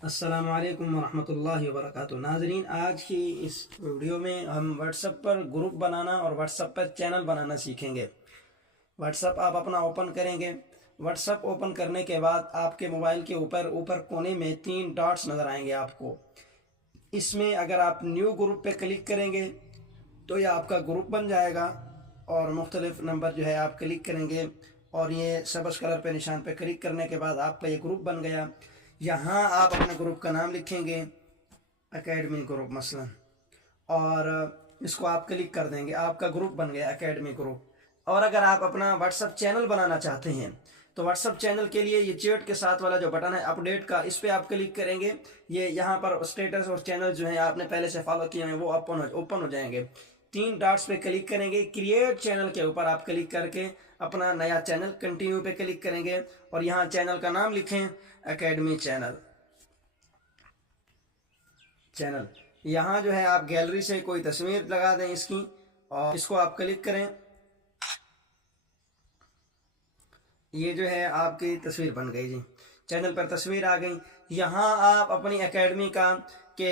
अस्सलाम वालेकुम वरहमतुल्लाहि वबरकातुहू। नाजरीन, आज की इस वीडियो में हम व्हाट्सएप पर ग्रुप बनाना और व्हाट्सएप पर चैनल बनाना सीखेंगे। व्हाट्सएप आप अपना ओपन करेंगे। व्हाट्सएप ओपन करने के बाद आपके मोबाइल के ऊपर ऊपर कोने में 3 डॉट्स नज़र आएंगे आपको। इसमें अगर आप न्यू ग्रुप पे क्लिक करेंगे तो ये आपका ग्रुप बन जाएगा और मुख्तलिफ नंबर जो है आप क्लिक करेंगे और ये सबज कलर पे निशान पे क्लिक करने के बाद आपका ये ग्रुप बन गया। यहाँ आप अपने ग्रुप का नाम लिखेंगे, एकेडमी ग्रुप मसलन, और इसको आप क्लिक कर देंगे, आपका ग्रुप बन गया एकेडमी ग्रुप। और अगर आप अपना व्हाट्सएप चैनल बनाना चाहते हैं तो व्हाट्सएप चैनल के लिए ये चैट के साथ वाला जो बटन है अपडेट का, इस पर आप क्लिक करेंगे। ये यहाँ पर स्टेटस और चैनल जो है आपने पहले से फॉलो किए हैं वो ओपन हो जाएंगे। 3 डॉट्स पे क्लिक करेंगे, क्रिएट चैनल के ऊपर आप क्लिक करके अपना नया चैनल कंटिन्यू पे क्लिक करेंगे और यहाँ चैनल का नाम लिखें एकेडमी चैनल। यहाँ जो है आप गैलरी से कोई तस्वीर लगा दें इसकी और इसको आप क्लिक करें। ये जो है आपकी तस्वीर बन गई जी, चैनल पर तस्वीर आ गई। यहाँ आप अपनी एकेडमी का के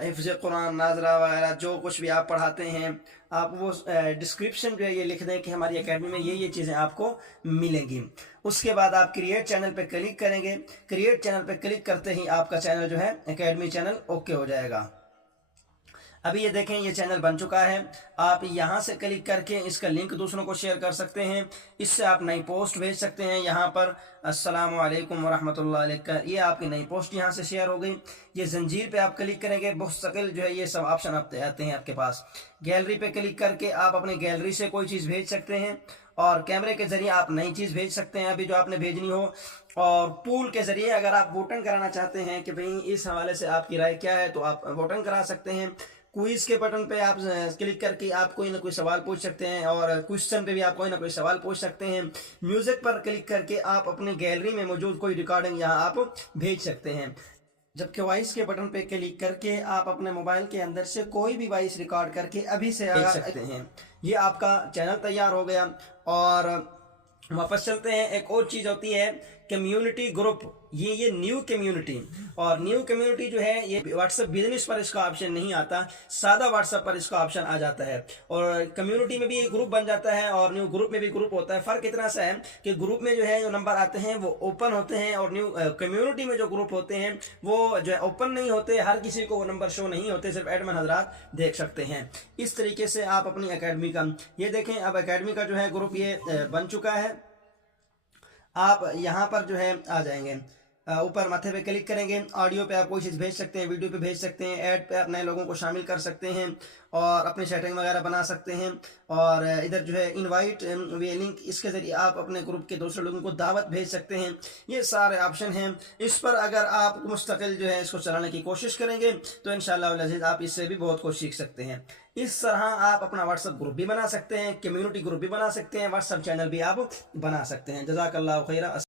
हिफ्ज़ कुरान, नाजरा वगैरह जो कुछ भी आप पढ़ाते हैं आप वो डिस्क्रिप्शन जो है ये लिख दें कि हमारी एकेडमी में ये चीज़ें आपको मिलेंगी। उसके बाद आप क्रिएट चैनल पे क्लिक करेंगे। क्रिएट चैनल पे क्लिक करते ही आपका चैनल जो है एकेडमी चैनल ओके हो जाएगा। अभी ये देखें, ये चैनल बन चुका है। आप यहाँ से क्लिक करके इसका लिंक दूसरों को शेयर कर सकते हैं। इससे आप नई पोस्ट भेज सकते हैं। यहाँ पर अस्सलाम वालेकुम वरहमतुल्लाहि अलैकुम, ये आपकी नई पोस्ट यहाँ से शेयर हो गई। ये जंजीर पे आप क्लिक करेंगे, मुस्तकिल जो है ये सब ऑप्शन आते हैं आपके पास। गैलरी पे क्लिक करके आप अपनी गैलरी से कोई चीज़ भेज सकते हैं और कैमरे के ज़रिए आप नई चीज़ भेज सकते हैं अभी जो आपने भेजनी हो। और पूल के ज़रिए अगर आप वोटिंग कराना चाहते हैं कि भाई इस हवाले से आपकी राय क्या है तो आप वोटिंग करा सकते हैं। क्विज के बटन पे आप क्लिक करके आप कोई ना कोई सवाल पूछ सकते हैं और क्वेश्चन पे भी आप कोई ना कोई सवाल पूछ सकते हैं। म्यूज़िक पर क्लिक करके आप अपनी गैलरी में मौजूद कोई रिकॉर्डिंग यहाँ आप भेज सकते हैं। जबकि वॉइस के बटन पे क्लिक करके आप अपने मोबाइल के अंदर से कोई भी वॉइस रिकॉर्ड करके अभी से भेज सकते हैं। ये आपका चैनल तैयार हो गया। और वापस चलते हैं, एक और चीज़ होती है कम्युनिटी ग्रुप। ये न्यू कम्युनिटी, और न्यू कम्युनिटी जो है ये व्हाट्सएप बिजनेस पर इसका ऑप्शन नहीं आता, सादा व्हाट्सएप पर इसका ऑप्शन आ जाता है। और कम्युनिटी में भी एक ग्रुप बन जाता है और न्यू ग्रुप में भी ग्रुप होता है। फ़र्क इतना सा है कि ग्रुप में जो है जो नंबर आते हैं वो ओपन होते हैं और न्यू कम्युनिटी में जो ग्रुप होते हैं वो जो है ओपन नहीं होते, हर किसी को वो नंबर शो नहीं होते, सिर्फ एडमिन हजरात देख सकते हैं। इस तरीके से आप अपनी एकेडमी का ये देखें, अब एकेडमी का जो है ग्रुप ये बन चुका है। आप यहाँ पर जो है आ जाएंगे, ऊपर माथे पे क्लिक करेंगे, ऑडियो पे आप कोई चीज़ भेज सकते हैं, वीडियो पे भेज सकते हैं, ऐड पे आप नए लोगों को शामिल कर सकते हैं और अपनी सेटिंग वगैरह बना सकते हैं। और इधर जो है इनवाइट वे लिंक, इसके ज़रिए आप अपने ग्रुप के दूसरे लोगों को दावत भेज सकते हैं। ये सारे ऑप्शन हैं। इस पर अगर आप मुस्तकिल जो है इसको चलाने की कोशिश करेंगे तो इंशाअल्लाह अज़ीज़ आप इससे भी बहुत कुछ सीख सकते हैं। इस तरह आप अपना व्हाट्सएप ग्रुप भी बना सकते हैं, कम्युनिटी ग्रुप भी बना सकते हैं, व्हाट्सएप चैनल भी आप बना सकते हैं। जज़ाकल्लाहु खैरा।